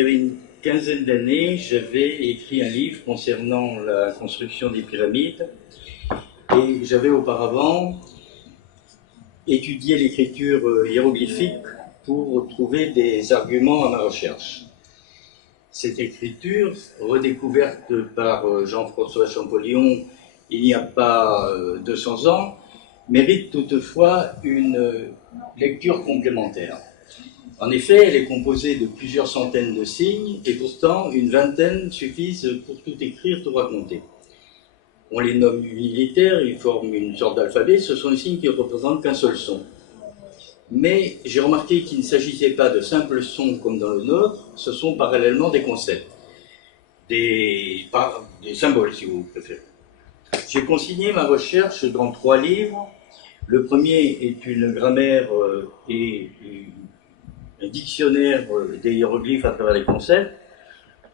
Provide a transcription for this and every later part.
y avait une quinzaine d'années, j'avais écrit un livre concernant la construction des pyramides et j'avais auparavant étudié l'écriture hiéroglyphique pour trouver des arguments à ma recherche. Cette écriture, redécouverte par Jean-François Champollion il n'y a pas 200 ans, mérite toutefois une lecture complémentaire. En effet, elle est composée de plusieurs centaines de signes, et pourtant une vingtaine suffisent pour tout écrire, tout raconter. On les nomme unilitaires, ils forment une sorte d'alphabet, ce sont des signes qui ne représentent qu'un seul son. Mais j'ai remarqué qu'il ne s'agissait pas de simples sons comme dans le nôtre, ce sont parallèlement des concepts, des symboles si vous préférez. J'ai consigné ma recherche dans 3 livres. Le premier est une grammaire et un dictionnaire des hiéroglyphes à travers les concepts.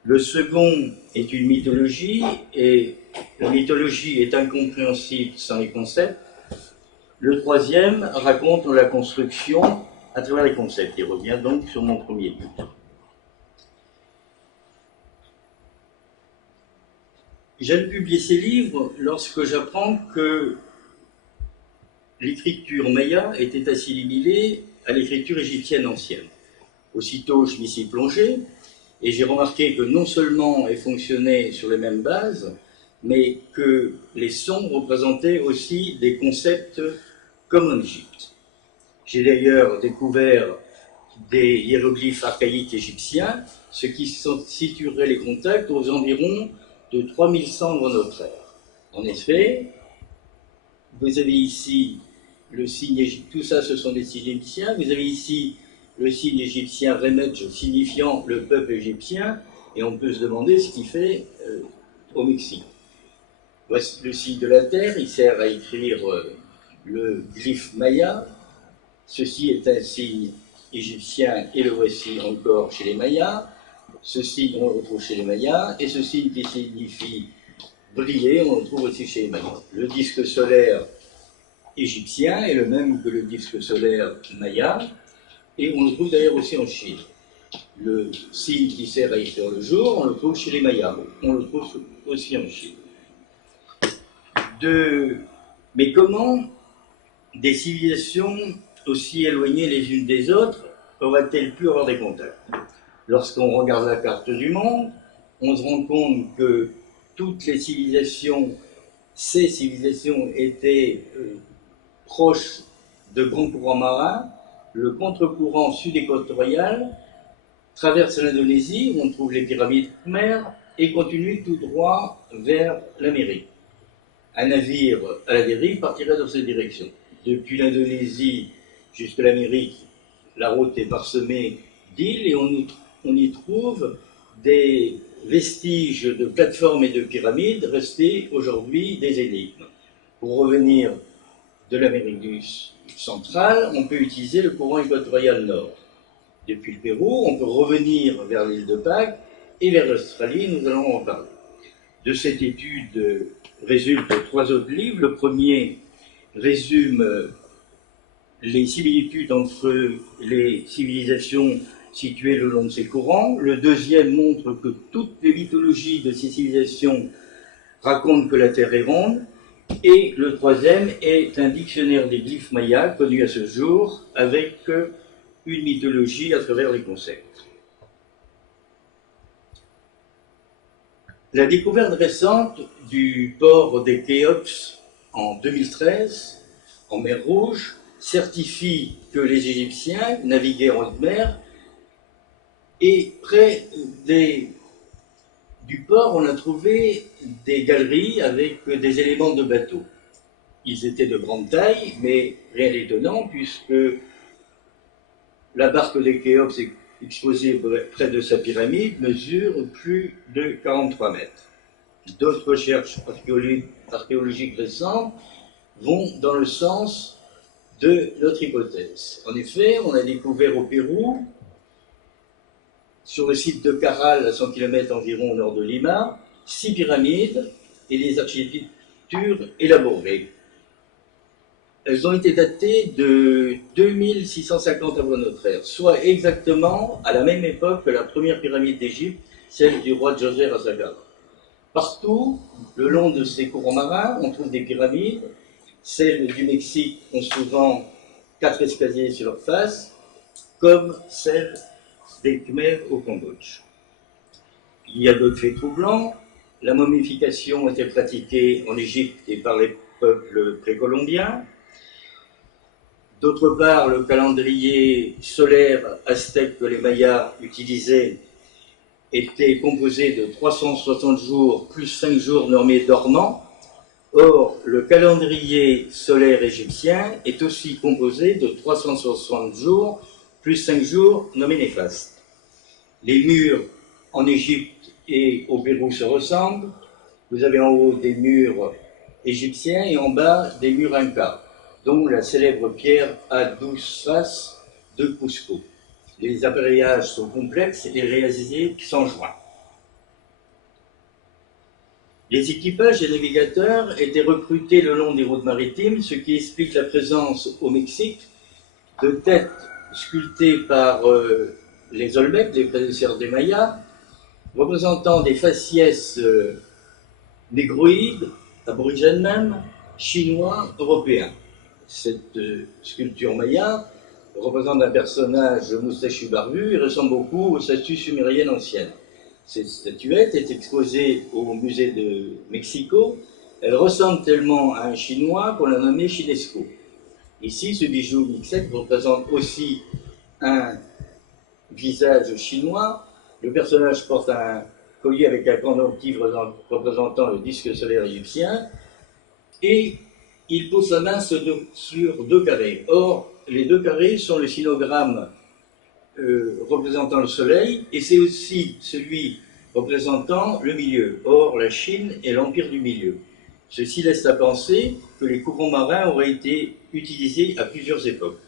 Le second est une mythologie, et la mythologie est incompréhensible sans les concepts. Le troisième raconte la construction à travers les concepts. Il revient donc sur mon premier livre. J'aime publier ces livres lorsque j'apprends que l'écriture maya était assimilée à l'écriture égyptienne ancienne. Aussitôt, je m'y suis plongé, et j'ai remarqué que non seulement elle fonctionnait sur les mêmes bases, mais que les sons représentaient aussi des concepts comme en Égypte. J'ai d'ailleurs découvert des hiéroglyphes archaïques égyptiens, ce qui situerait les contacts aux environs de 3100 avant notre ère. En effet, vous avez ici le signe égyptien, tout ça ce sont des signes égyptiens, vous avez ici le signe égyptien Remedj signifiant le peuple égyptien, et on peut se demander ce qu'il fait au Mexique. Voici le signe de la terre, il sert à écrire le glyphe maya. Ceci est un signe égyptien, et le voici encore chez les Mayas. Ce signe, on le retrouve chez les Mayas, et ce signe qui signifie briller, on le trouve aussi chez les Mayas. Le disque solaire égyptien est le même que le disque solaire maya, et on le trouve d'ailleurs aussi en Chine. Le signe qui sert à écrire le jour, on le trouve chez les Mayas, on le trouve aussi en Chine. Mais comment des civilisations aussi éloignées les unes des autres auraient-elles pu avoir des contacts? Lorsqu'on regarde la carte du monde, on se rend compte que toutes les civilisations, ces civilisations étaient proches de grands courants marins. Le contre-courant sud-équatorial traverse l'Indonésie, où on trouve les pyramides Khmer, et continue tout droit vers l'Amérique. Un navire à la dérive partirait dans cette direction. Depuis l'Indonésie jusqu'à l'Amérique, la route est parsemée d'îles, et on y trouve des vestiges de plateformes et de pyramides restés aujourd'hui des énigmes. Pour revenir de l'Amérique centrale, on peut utiliser le courant équatorial nord. Depuis le Pérou, on peut revenir vers l'île de Pâques et vers l'Australie, nous allons en parler. De cette étude résultent 3 autres livres. Le premier résume les similitudes entre les civilisations situées le long de ces courants. Le deuxième montre que toutes les mythologies de ces civilisations racontent que la Terre est ronde. Et le troisième est un dictionnaire des glyphes mayas connu à ce jour, avec une mythologie à travers les concepts. La découverte récente du port des Khéops en 2013, en mer Rouge, certifie que les Égyptiens naviguaient en haute mer, et près du port, on a trouvé des galeries avec des éléments de bateau. Ils étaient de grande taille, mais rien d'étonnant, puisque la barque des Khéops exposée près de sa pyramide mesure plus de 43 mètres. D'autres recherches archéologiques récentes vont dans le sens de notre hypothèse. En effet, on a découvert au Pérou, sur le site de Caral, à 100 km environ au nord de Lima, 6 pyramides et des architectures élaborées. elles ont été datées de 2650 avant notre ère, soit exactement à la même époque que la première pyramide d'Égypte, celle du roi Djoser à Saqqara. Partout, le long de ces courants marins, on trouve des pyramides. Celles du Mexique ont souvent 4 escaliers sur leur face, comme celles des Khmers au Cambodge. Il y a d'autres faits troublants. La momification était pratiquée en Égypte et par les peuples précolombiens. D'autre part, le calendrier solaire aztèque que les Mayas utilisaient était composé de 360 jours plus 5 jours nommés dormants. Or, le calendrier solaire égyptien est aussi composé de 360 jours plus 5 jours nommés néfastes. Les murs en Égypte et au Pérou se ressemblent. Vous avez en haut des murs égyptiens et en bas des murs incas, dont la célèbre pierre à 12 faces de Cusco. Les appareillages sont complexes et réalisés sans joint. Les équipages et navigateurs étaient recrutés le long des routes maritimes, ce qui explique la présence au Mexique de têtes sculptées par les Olmecs, les prédécesseurs des Mayas, représentant des faciès négroïdes, aborigènes même, chinois, européens. Cette sculpture maya représente un personnage moustachu barbu et ressemble beaucoup aux statues sumériennes anciennes. Cette statuette est exposée au musée de Mexico. Elle ressemble tellement à un chinois qu'on l'a nommé Chinesco. Ici, ce bijou mixte représente aussi un visage chinois. Le personnage porte un collier avec un pendentif représentant le disque solaire égyptien et il pose sa main sur 2 carrés. Or, les 2 carrés sont le sinogramme représentant le soleil et c'est aussi celui représentant le milieu. Or, la Chine est l'empire du milieu. Ceci laisse à penser que les courants marins auraient été utilisés à plusieurs époques.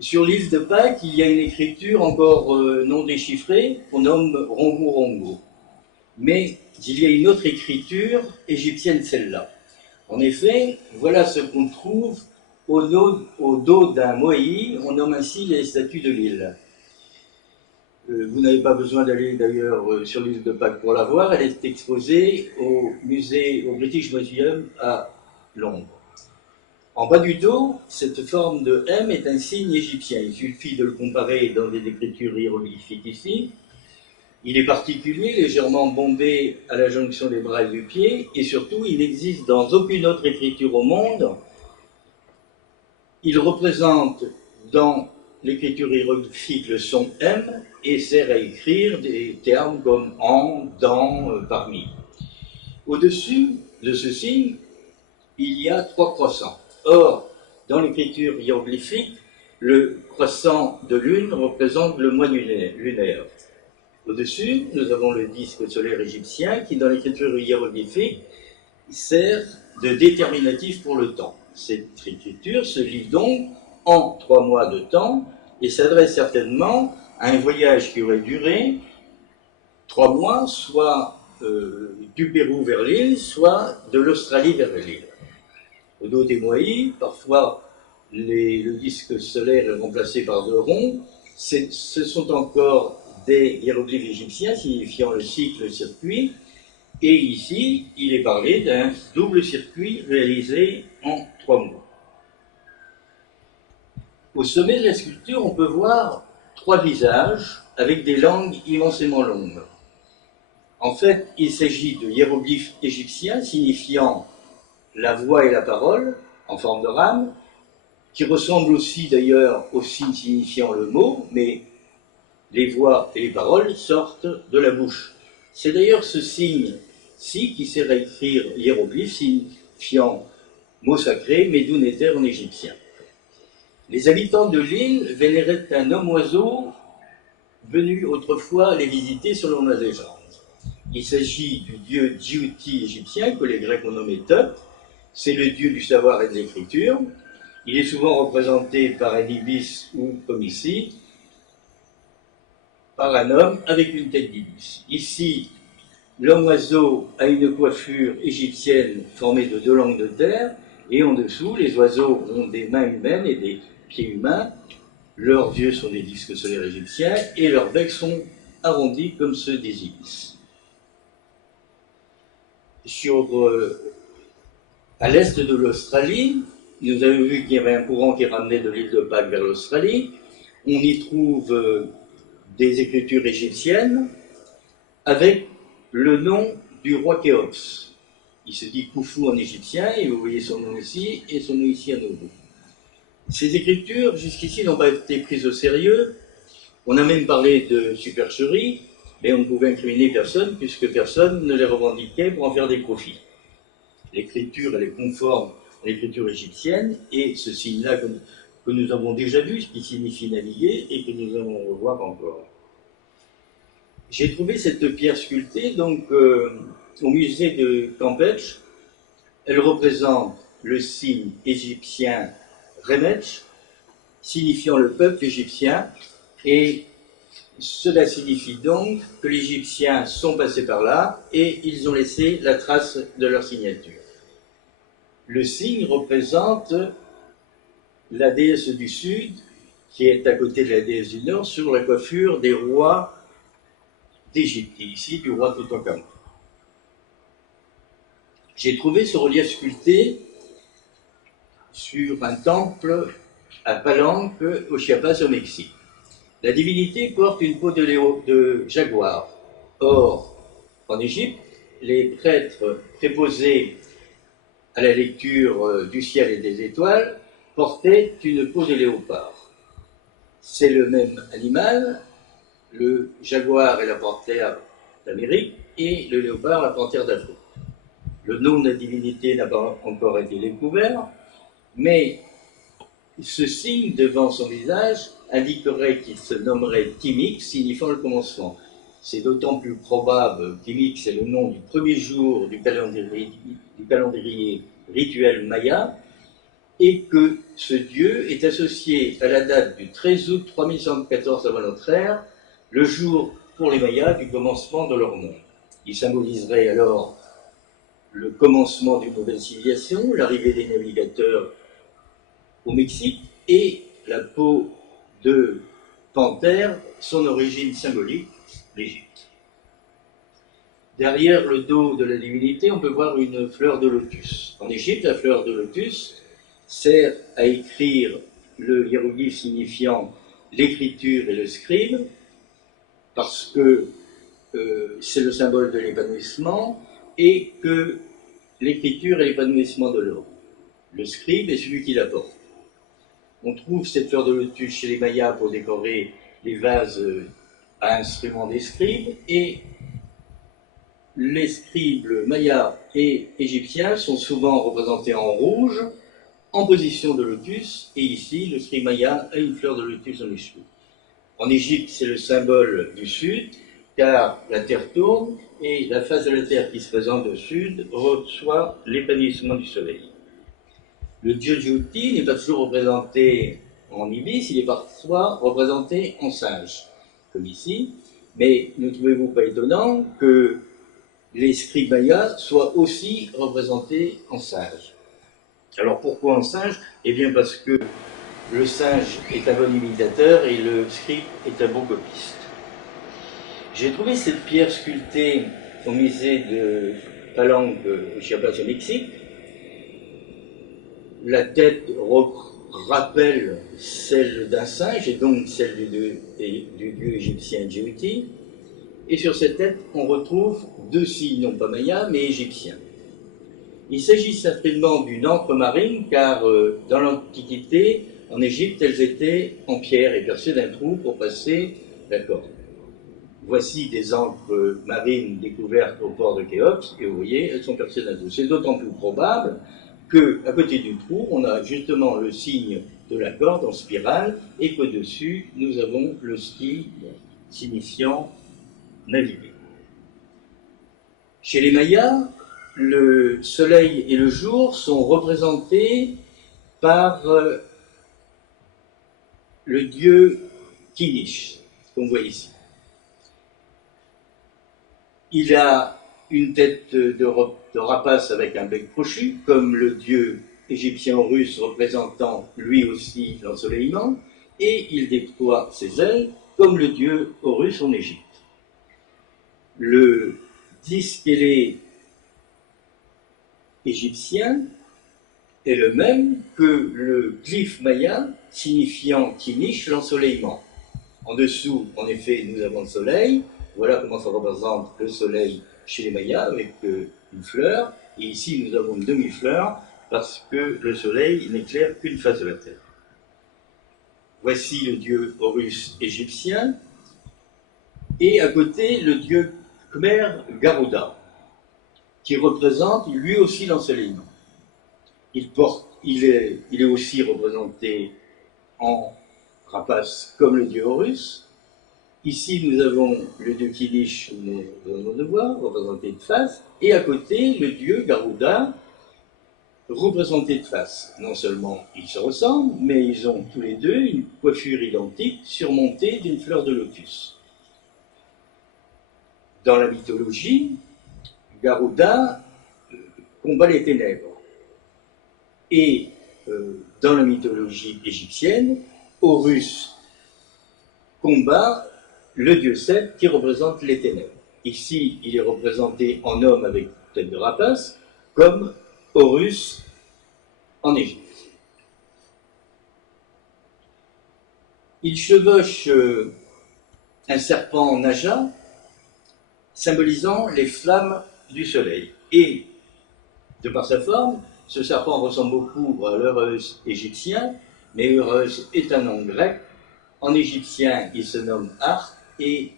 Sur l'île de Pâques, il y a une écriture encore non déchiffrée qu'on nomme Rongo Rongo. Mais il y a une autre écriture égyptienne, celle-là. En effet, voilà ce qu'on trouve au dos d'un moai, on nomme ainsi les statues de l'île. Vous n'avez pas besoin d'aller d'ailleurs sur l'île de Pâques pour la voir, elle est exposée au British Museum à Londres. En bas du dos, cette forme de M est un signe égyptien. Il suffit de le comparer dans des écritures hiéroglyphiques ici. Il est particulier, légèrement bombé à la jonction des bras et du pied, et surtout, il n'existe dans aucune autre écriture au monde. Il représente dans l'écriture hiéroglyphique le son M et sert à écrire des termes comme en, dans, parmi. Au-dessus de ce signe, il y a 3 croissants. Or, dans l'écriture hiéroglyphique, le croissant de lune représente le mois lunaire. Au-dessus, nous avons le disque solaire égyptien qui, dans l'écriture hiéroglyphique, sert de déterminatif pour le temps. Cette écriture se lit donc en 3 mois de temps et s'adresse certainement à un voyage qui aurait duré 3 mois, soit du Pérou vers l'île, soit de l'Australie vers l'île. Au dos des moai, parfois le disque solaire est remplacé par 2 ronds. Ce sont encore des hiéroglyphes égyptiens signifiant le cycle, le circuit. Et ici, il est parlé d'un double circuit réalisé en 3 mois. Au sommet de la sculpture, on peut voir 3 visages avec des langues immensément longues. En fait, il s'agit de hiéroglyphes égyptiens signifiant la voix et la parole en forme de rame, qui ressemblent aussi d'ailleurs aux signes signifiant le mot, mais les voix et les paroles sortent de la bouche. C'est d'ailleurs ce signe-ci qui sert à écrire hiéroglyphe signifiant mot sacré, Medouneter en égyptien. Les habitants de l'île vénéraient un homme-oiseau venu autrefois les visiter selon la légende. Il s'agit du dieu Djouti égyptien, que les Grecs ont nommé Thoth. C'est le dieu du savoir et de l'écriture. Il est souvent représenté par un ibis ou, comme ici, par un homme avec une tête d'ibis. Ici, l'homme-oiseau a une coiffure égyptienne formée de 2 langues de terre Et en dessous, les oiseaux ont des mains humaines et des pieds humains. Leurs yeux sont des disques solaires égyptiens et leurs becs sont arrondis comme ceux des ibis. À l'est de l'Australie, nous avons vu qu'il y avait un courant qui ramenait de l'île de Pâques vers l'Australie. On y trouve des écritures égyptiennes avec le nom du roi Khéops. Il se dit Khufu en égyptien, et vous voyez son nom ici, et son nom ici à nouveau. Ces écritures, jusqu'ici, n'ont pas été prises au sérieux. On a même parlé de supercherie, mais on ne pouvait incriminer personne, puisque personne ne les revendiquait pour en faire des profits. L'écriture, elle est conforme à l'écriture égyptienne, et ce signe-là que nous avons déjà vu, ce qui signifie naviguer, et que nous allons revoir encore. J'ai trouvé cette pierre sculptée donc au musée de Campeche. Elle représente le signe égyptien Remetch, signifiant le peuple égyptien, et cela signifie donc que les Égyptiens sont passés par là et ils ont laissé la trace de leur signature. Le signe représente la déesse du Sud, qui est à côté de la déesse du Nord, sur la coiffure des rois d'Égypte, et ici du roi Toutankhamon. J'ai trouvé ce relief sculpté sur un temple à Palenque, au Chiapas, au Mexique. La divinité porte une peau de jaguar. Or, en Égypte, les prêtres préposés à la lecture du ciel et des étoiles portaient une peau de léopard. C'est le même animal, le jaguar est la panthère d'Amérique et le léopard la panthère d'Afrique. Le nom de la divinité n'a pas encore été découvert, mais ce signe devant son visage indiquerait qu'il se nommerait Timix, signifiant le commencement. C'est d'autant plus probable, Timix est le nom du premier jour du calendrier rituel maya, et que ce dieu est associé à la date du 13 août 3114 avant notre ère, le jour pour les Mayas du commencement de leur monde. Il symboliserait alors le commencement d'une nouvelle civilisation, l'arrivée des navigateurs au Mexique, et la peau de panthère, son origine symbolique, l'Égypte. Derrière le dos de la divinité, on peut voir une fleur de lotus. En Égypte, la fleur de lotus sert à écrire le hiéroglyphe signifiant l'écriture et le scribe, parce que c'est le symbole de l'épanouissement, et que l'écriture est l'épanouissement de l'homme. Le scribe est celui qui la porte. On trouve cette fleur de lotus chez les Mayas pour décorer les vases à instruments des scribes, et les scribes mayas et égyptiens sont souvent représentés en rouge, en position de lotus, et ici, le scribe maya a une fleur de lotus dans les cheveux. En Égypte, c'est le symbole du sud, car la terre tourne, et la face de la terre qui se présente au sud reçoit l'épanouissement du soleil. Le dieu Djouti n'est pas toujours représenté en ibis, il est parfois représenté en singe, comme ici, mais ne trouvez-vous pas étonnant que les scribes mayas soient aussi représentés en singe? Alors pourquoi en singe? Eh bien parce que le singe est un bon imitateur et le scribe est un bon copiste. J'ai trouvé cette pierre sculptée au musée de Palenque, au Chiapas, au Mexique. La tête rappelle celle d'un singe et donc celle du dieu égyptien Djouti. Et sur cette tête, on retrouve deux signes, non pas mayas, mais égyptiens. Il s'agit certainement d'une encre marine, car dans l'Antiquité, en Égypte, elles étaient en pierre et percées d'un trou pour passer la corde. Voici des encres marines découvertes au port de Khéops, et vous voyez, elles sont percées d'un trou. C'est d'autant plus probable qu'à côté du trou, on a justement le signe de la corde en spirale, et qu'au-dessus, nous avons le style signifiant naviguer. Chez les Mayas, le soleil et le jour sont représentés par le dieu Kinish, qu'on voit ici. Il a une tête de rapace avec un bec crochu, comme le dieu égyptien Horus représentant lui aussi l'ensoleillement, et il déploie ses ailes comme le dieu Horus en Égypte. Le disque ailé égyptien est le même que le glyphe maya signifiant Kinish, l'ensoleillement. En dessous, en effet, nous avons le soleil. Voilà comment ça représente le soleil chez les Mayas avec une fleur. Et ici, nous avons une demi-fleur parce que le soleil n'éclaire qu'une face de la Terre. Voici le dieu Horus égyptien. Et à côté, le dieu Khmer Garuda, qui représente lui aussi l'ensoleillement. Il est aussi représenté en rapace comme le dieu Horus. Ici, nous avons le dieu Kinish, nous allons le voir, représenté de face, et à côté, le dieu Garuda, représenté de face. Non seulement ils se ressemblent, mais ils ont tous les deux une coiffure identique surmontée d'une fleur de lotus. Dans la mythologie, Garuda combat les ténèbres. Et dans la mythologie égyptienne, Horus combat le dieu Seth qui représente les ténèbres. Ici, il est représenté en homme avec tête de rapace, comme Horus en Égypte. Il chevauche un serpent naja, symbolisant les flammes du soleil. Et, de par sa forme, ce serpent ressemble beaucoup à l'Heureus égyptien, mais Heureus est un nom grec. En égyptien, il se nomme Ar et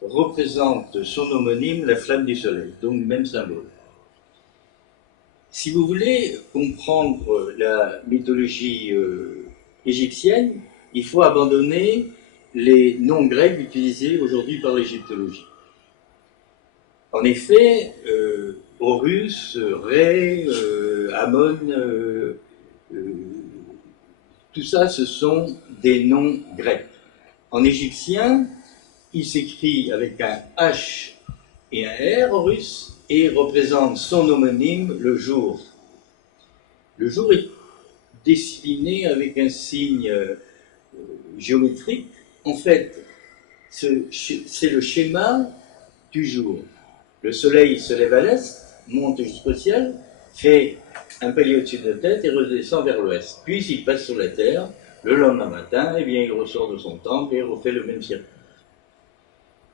représente son homonyme, la flamme du soleil, donc même symbole. Si vous voulez comprendre la mythologie égyptienne, il faut abandonner les noms grecs utilisés aujourd'hui par l'égyptologie. En effet, Horus, Ré, Amon, tout ça, ce sont des noms grecs. En égyptien, il s'écrit avec un H et un R, Horus, et représente son homonyme, le jour. Le jour est dessiné avec un signe géométrique. En fait, c'est le schéma du jour. Le soleil se lève à l'est, monte jusqu'au ciel, fait un palier au-dessus de la tête et redescend vers l'ouest. Puis, s'il passe sur la terre, le lendemain matin, eh bien, il ressort de son temple et refait le même circuit.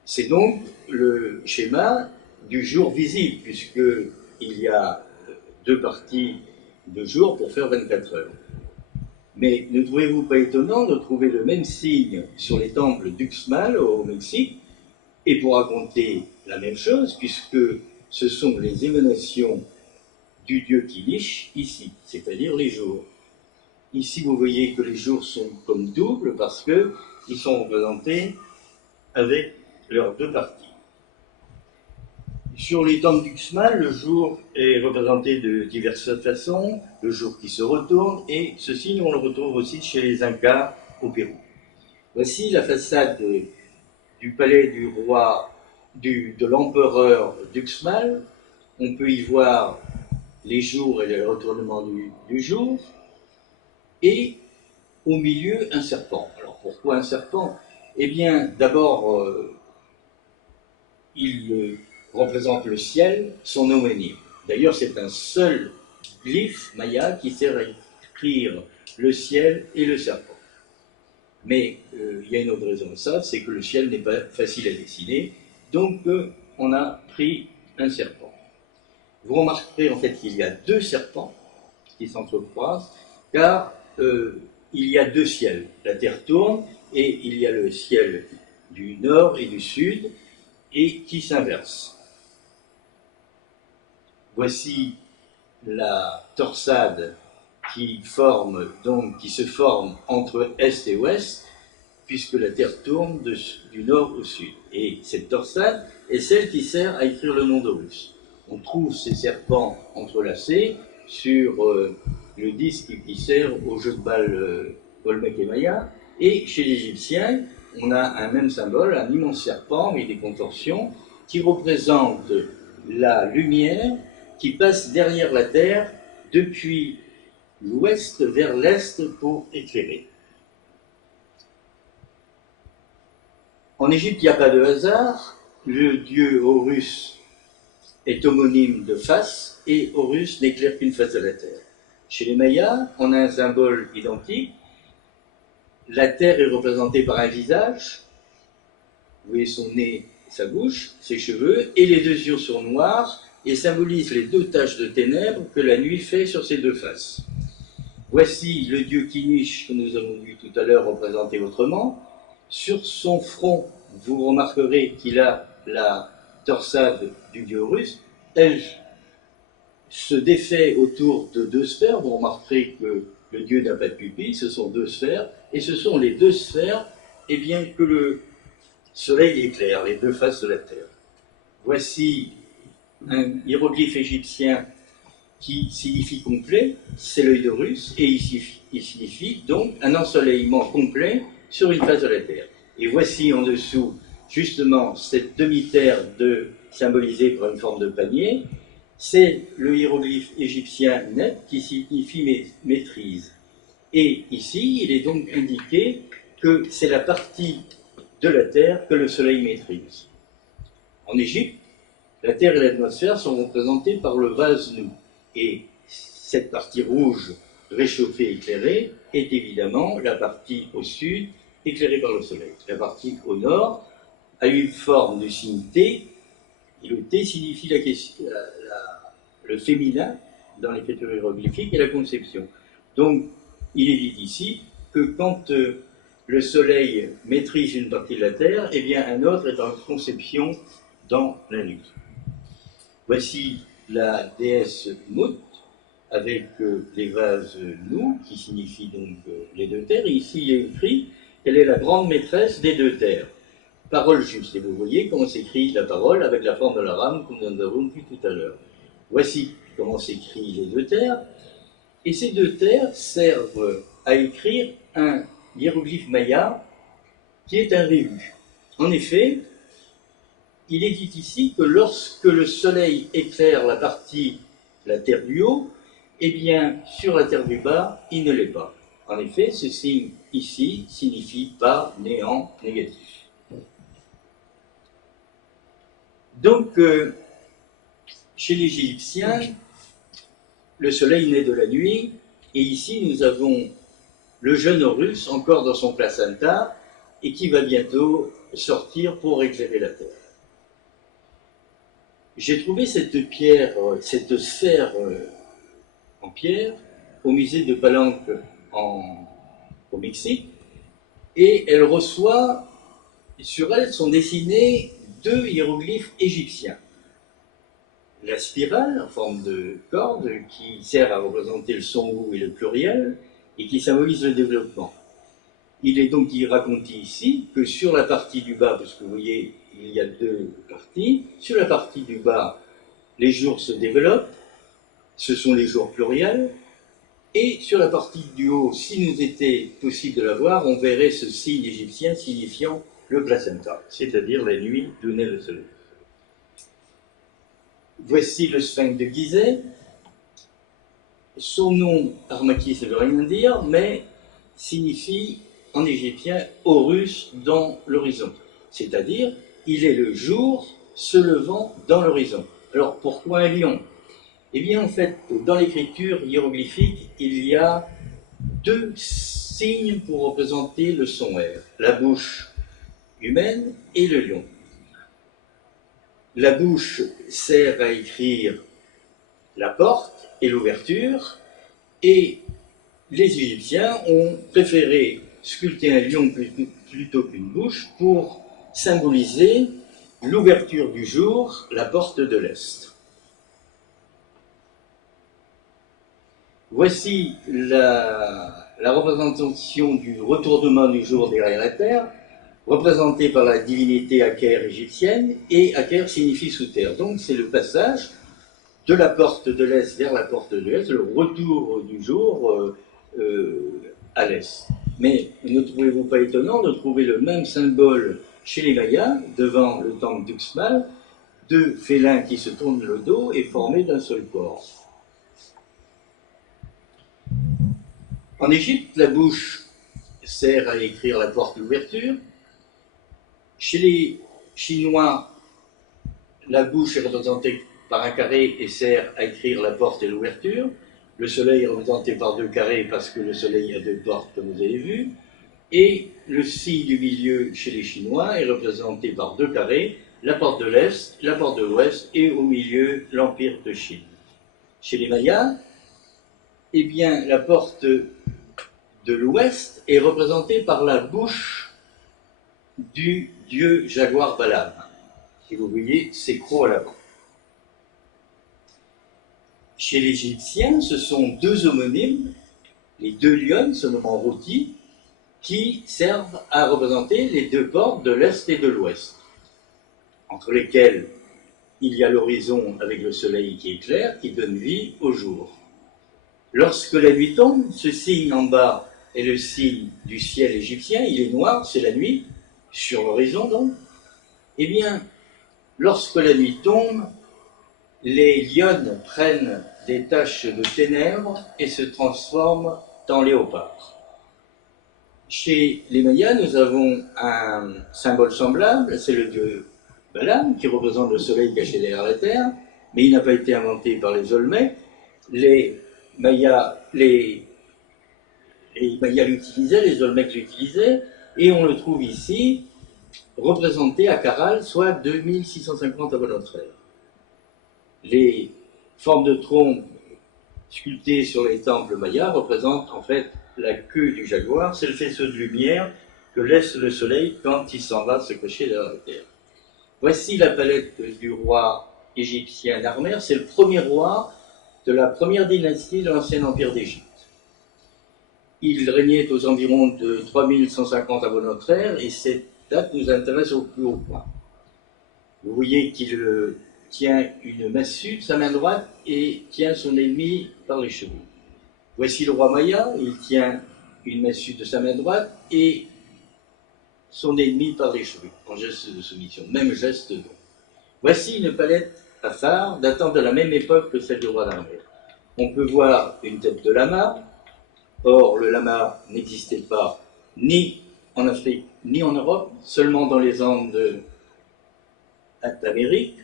C'est donc le schéma du jour visible, puisqu'il y a deux parties de jour pour faire 24 heures. Mais ne trouvez-vous pas étonnant de trouver le même signe sur les temples d'Uxmal au Mexique, et pour raconter la même chose, puisque ce sont les émanations du dieu Kinish ici, c'est-à-dire les jours. Ici, vous voyez que les jours sont comme doubles parce qu'ils sont représentés avec leurs deux parties. Sur les temples d'Uxmal, le jour est représenté de diverses façons, le jour qui se retourne, et ce signe, on le retrouve aussi chez les Incas au Pérou. Voici la façade du palais du roi, de l'empereur d'Uxmal. On peut y voir les jours et le retournement du jour, et au milieu un serpent. Alors pourquoi un serpent? Eh bien, d'abord, il représente le ciel, son homonyme. D'ailleurs, c'est un seul glyphe maya qui sert à écrire le ciel et le serpent. Mais il y a une autre raison de ça, c'est que le ciel n'est pas facile à dessiner, donc on a pris un serpent. Vous remarquerez en fait qu'il y a deux serpents qui s'entrecroisent, car il y a deux ciels. La Terre tourne et il y a le ciel du nord et du sud, et qui s'inversent. Voici la torsade qui se forme entre est et ouest, puisque la Terre tourne du nord au sud. Et cette torsade est celle qui sert à écrire le nom d'Horus. On trouve ces serpents entrelacés sur le disque qui sert au jeu de balle Olmec et Maya. Et chez les Égyptiens, on a un même symbole, un immense serpent avec des contorsions, qui représente la lumière qui passe derrière la Terre depuis l'ouest vers l'est pour éclairer. En Égypte, il n'y a pas de hasard. Le dieu Horus est homonyme de face et Horus n'éclaire qu'une face de la Terre. Chez les Mayas, on a un symbole identique. La Terre est représentée par un visage. Vous voyez son nez, sa bouche, ses cheveux, et les deux yeux sont noirs et symbolisent les deux taches de ténèbres que la nuit fait sur ses deux faces. Voici le dieu Kinish que nous avons vu tout à l'heure représenté autrement. Sur son front, vous remarquerez qu'il a la torsade du dieu Horus. Elle se défait autour de deux sphères. Vous remarquerez que le dieu n'a pas de pupille, ce sont deux sphères, et ce sont les deux sphères que le soleil éclaire, les deux faces de la Terre. Voici un hiéroglyphe égyptien qui signifie complet, c'est l'œil d'Horus, et il signifie donc un ensoleillement complet sur une face de la Terre. Et voici en dessous, justement, cette demi-terre symbolisée par une forme de panier. C'est le hiéroglyphe égyptien Net qui signifie maîtrise. Et ici, il est donc indiqué que c'est la partie de la Terre que le Soleil maîtrise. En Égypte, la Terre et l'atmosphère sont représentés par le vase Nou. Et cette partie rouge réchauffée, éclairée, est évidemment la partie au sud, éclairée par le Soleil. La partie au nord a une forme de signe T, et le T signifie le féminin dans l'écriture hiéroglyphique et la conception. Donc, il est dit ici que quand le Soleil maîtrise une partie de la Terre, eh bien un autre est en conception dans la nuit. Voici la déesse Mut avec les vases Nou, qui signifient donc les deux terres. Et ici, il est écrit qu'elle est la grande maîtresse des deux terres. Parole juste. Et vous voyez comment s'écrit la parole avec la forme de la rame, comme nous avons vu tout à l'heure. Voici comment s'écrit les deux terres. Et ces deux terres servent à écrire un hiéroglyphe maya qui est un réu. En effet, il est dit ici que lorsque le soleil éclaire la terre du haut, eh bien, sur la terre du bas, il ne l'est pas. En effet, ce signe ici signifie pas néant négatif. Donc, chez les Égyptiens, le soleil naît de la nuit, et ici nous avons le jeune Horus encore dans son placenta, et qui va bientôt sortir pour éclairer la terre. J'ai trouvé cette sphère en pierre au musée de Palenque au Mexique, et elle reçoit, sur elle sont dessinés deux hiéroglyphes égyptiens. La spirale en forme de corde qui sert à représenter le son et le pluriel et qui symbolise le développement. Il est donc raconté ici que sur la partie du bas, parce que vous voyez, il y a deux parties, sur la partie du bas, les jours se développent, ce sont les jours pluriels, et sur la partie du haut, s'il nous était possible de la voir, on verrait ce signe égyptien signifiant le placenta, c'est-à-dire la nuit d'où naît le soleil. Voici le sphinx de Gizeh. Son nom, Harmaki, ça ne veut rien dire, mais signifie en égyptien Horus dans l'horizon. C'est-à-dire, il est le jour se levant dans l'horizon. Alors pourquoi un lion? Eh bien, en fait, dans l'écriture hiéroglyphique, il y a deux signes pour représenter le son R, la bouche humaine et le lion. La bouche sert à écrire la porte et l'ouverture, et les Égyptiens ont préféré sculpter un lion plutôt qu'une bouche pour symboliser l'ouverture du jour, la porte de l'Est. Voici la représentation du retournement du jour derrière la terre, représentée par la divinité Aker égyptienne, et Aker signifie sous terre. Donc c'est le passage de la porte de l'Est vers la porte de l'Ouest, le retour du jour à l'Est. Mais ne trouvez-vous pas étonnant de trouver le même symbole chez les Mayas, devant le temple d'Uxmal, deux félins qui se tournent le dos et formés d'un seul corps. En Égypte, la bouche sert à écrire la porte d'ouverture. Chez les Chinois, la bouche est représentée par un carré et sert à écrire la porte et l'ouverture. Le soleil est représenté par deux carrés parce que le soleil a deux portes, comme vous avez vu. Et le signe du milieu chez les Chinois est représenté par deux carrés, la porte de l'Est, la porte de l'Ouest et au milieu l'Empire de Chine. Chez les Mayas, eh bien, la porte de l'Ouest est représentée par la bouche du dieu jaguar Balaam. Et vous voyez ses crocs à l'avant. Chez les Égyptiens, ce sont deux homonymes, les deux lionnes, se nommant rôtis, qui servent à représenter les deux portes de l'Est et de l'Ouest, entre lesquelles il y a l'horizon avec le soleil qui éclaire, qui donne vie au jour. Lorsque la nuit tombe, ce signe en bas est le signe du ciel égyptien, il est noir, c'est la nuit, sur l'horizon donc. Eh bien, lorsque la nuit tombe, les lionnes prennent des taches de ténèbres et se transforment en léopards. Chez les Mayas, nous avons un symbole semblable, c'est le dieu Balaam, qui représente le soleil caché derrière la terre, mais il n'a pas été inventé par les Olmecs. Les Mayas l'utilisaient, les Olmecs l'utilisaient, et on le trouve ici, représenté à Caral, soit 2650 avant notre ère. Les formes de trompe sculptées sur les temples mayas représentent en fait la queue du jaguar, c'est le faisceau de lumière que laisse le soleil quand il s'en va se cacher derrière la terre. Voici la palette du roi égyptien Narmer, c'est le premier roi de la première dynastie de l'ancien empire d'Égypte. Il régnait aux environs de 3150 avant notre ère et cette date nous intéresse au plus haut point. Vous voyez qu'il tient une massue de sa main droite et tient son ennemi par les cheveux. Voici le roi Maya, il tient une massue de sa main droite et son ennemi par les cheveux, en geste de soumission, même geste donc. Voici une palette à phare datant de la même époque que celle du roi Narmer. On peut voir une tête de lama. Or, le lama n'existait pas ni en Afrique ni en Europe, seulement dans les Andes d'Amérique.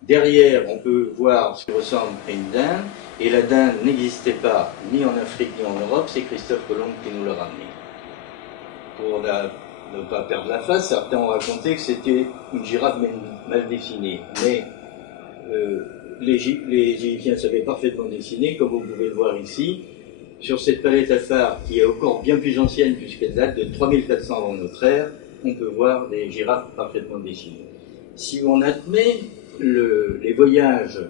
Derrière, on peut voir ce qui ressemble à une dinde, et la dinde n'existait pas ni en Afrique ni en Europe, c'est Christophe Colomb qui nous l'a ramené. Pour ne pas perdre la face, certains ont raconté que c'était une girafe mal dessinée, mais les Égyptiens savaient parfaitement dessiner, comme vous pouvez le voir ici, sur cette palette à phare qui est encore bien plus ancienne puisqu'elle date de 3400 avant notre ère, on peut voir des girafes parfaitement dessinées. Si on admet les voyages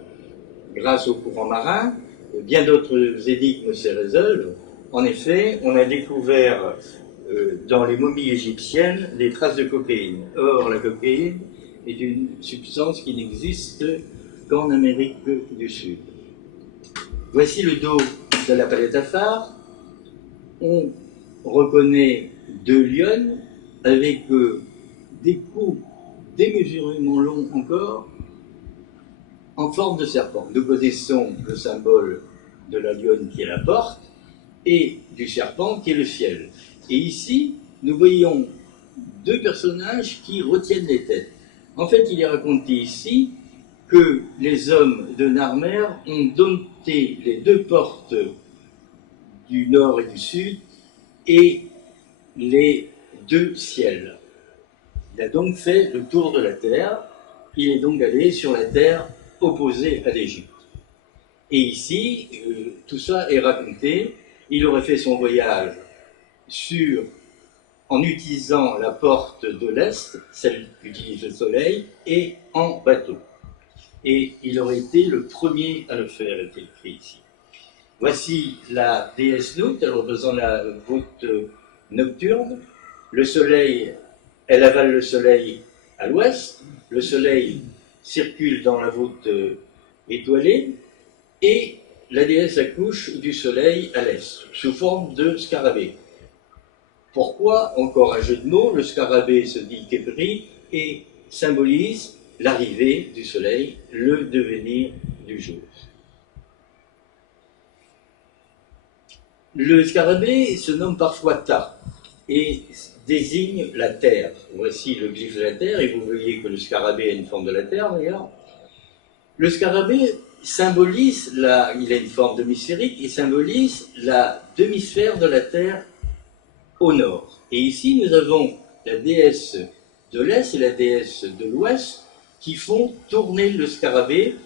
grâce au courant marin, bien d'autres énigmes se résolvent. En effet, on a découvert dans les momies égyptiennes des traces de cocaïne. Or, la cocaïne est une substance qui n'existe qu'en Amérique du Sud. Voici le dos de la palette à phare. On reconnaît deux lionnes avec des coups démesurément longs encore, en forme de serpent. Nous connaissons le symbole de la lionne qui est la porte et du serpent qui est le ciel. Et ici, nous voyons deux personnages qui retiennent les têtes. En fait, il est raconté ici que les hommes de Narmer ont dompté les deux portes du nord et du sud et les deux ciels. Il a donc fait le tour de la terre, il est donc allé sur la terre opposée à l'Égypte. Et ici, tout ça est raconté, il aurait fait son voyage en utilisant la porte de l'Est, celle qu'utilise le soleil, et en bateau. Et il aurait été le premier à le faire, est écrit ici. Voici la déesse Nout, elle représente la voûte nocturne. Le soleil, elle avale le soleil à l'ouest, le soleil circule dans la voûte étoilée, et la déesse accouche du soleil à l'est, sous forme de scarabée. Pourquoi, encore un jeu de mots, le scarabée se dit Képri et symbolise l'arrivée du soleil, le devenir du jour. Le scarabée se nomme parfois Ta et désigne la terre. Voici le glyphe de la terre, et vous voyez que le scarabée a une forme de la terre d'ailleurs. Le scarabée symbolise, il a une forme demi-sphérique, et symbolise la demi-sphère de la terre au nord. Et ici nous avons la déesse de l'Est et la déesse de l'Ouest qui font tourner le scarabée,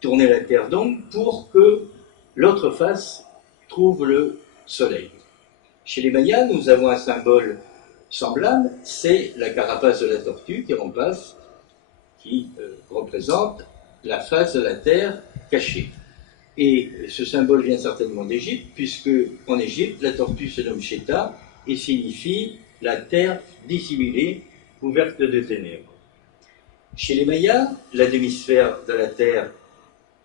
tourner la terre donc, pour que l'autre face trouve le soleil. Chez les Mayas, nous avons un symbole semblable, c'est la carapace de la tortue qui remplace, qui représente la face de la terre cachée. Et ce symbole vient certainement d'Égypte, puisque en Égypte, la tortue se nomme Chéta et signifie la terre dissimulée, couverte de ténèbres. Chez les Mayas, la demi-sphère de la terre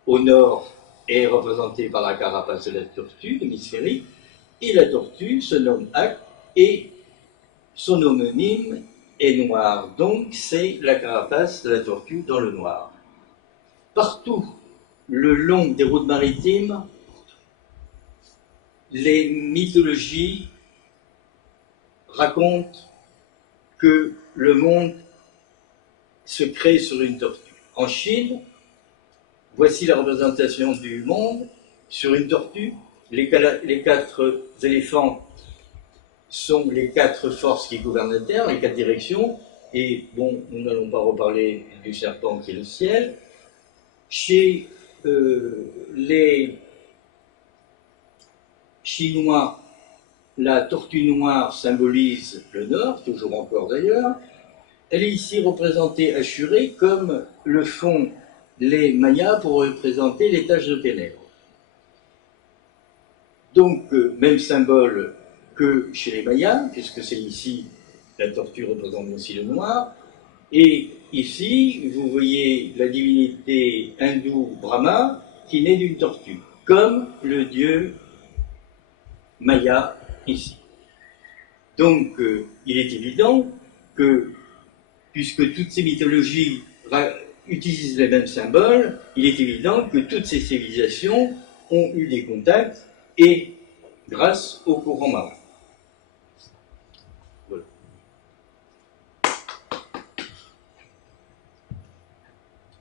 au nord est représentée par la carapace de la tortue, hémisphérique, et la tortue se nomme Ak, et son homonyme est noir. Donc c'est la carapace de la tortue dans le noir. Partout le long des routes maritimes, les mythologies racontent que le monde se crée sur une tortue. En Chine, voici la représentation du monde sur une tortue. Les 4 éléphants sont les 4 forces qui gouvernent la Terre, les 4 directions, et bon, nous n'allons pas reparler du serpent qui est le ciel. Chez les Chinois, la tortue noire symbolise le nord, toujours encore d'ailleurs. Elle est ici représentée hachurée comme le font les Mayas pour représenter les taches de ténèbres. Donc, même symbole que chez les Mayas, puisque c'est ici, la tortue représente aussi le noir. Et ici, vous voyez la divinité hindoue Brahma qui naît d'une tortue, comme le dieu Maya ici. Donc, il est évident que, puisque toutes ces mythologies utilisent les mêmes symboles, il est évident que toutes ces civilisations ont eu des contacts et grâce au courant marin.